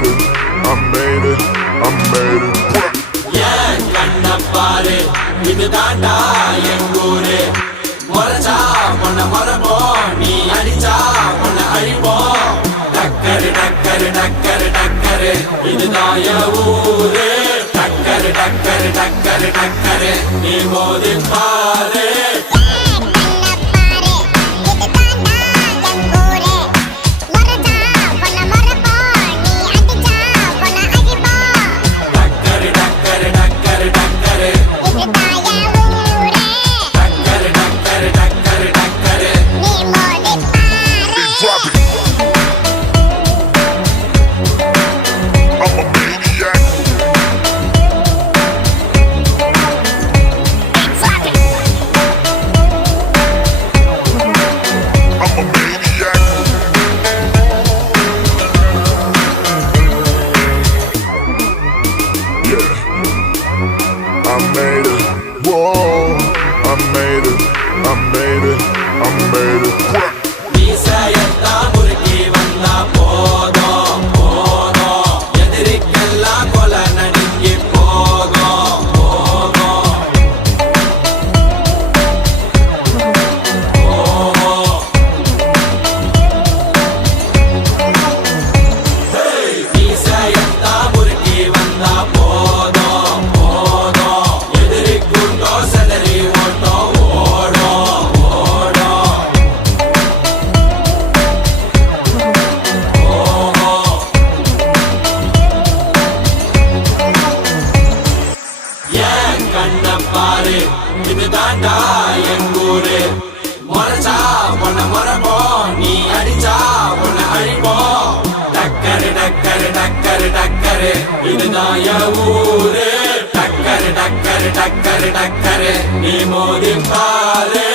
made it, I made it, I made it. ஏன் கண்ண பாரு இது தாண்டா எங்கூரு முறைச்சா உன்னை மரபோம் நீ அடிச்சா உன்னை அழிப்போம் டக்கரு டக்கரு டக்கரு டக்கரு இதுதான் என் ஊரு டக்கரு டக்கரு டக்கரு டக்கரு நீ மோதி பாரு I made it, whoa, I made it, I made it, I made it. நீசையத்தா முறுக்கி வந்தா போதும் போதும் எதிரிக்கெல்லாம் கொலை நடுங்கி போகும் போகும் நீசையத்தா முறுக்கி வந்தா போதும் கண்ணப்பாரு இது தாண்டா எங்கூரு முறைச்சா உன்னை மரபோம் நீ அடிச்சா உன்னை அழிப்போம் டக்கரு டக்கரு டக்கரு டக்கரு இதுதான் என் ஊரு டக்கரு டக்கரு டக்கரு டக்கரு நீ மோதி பாரு.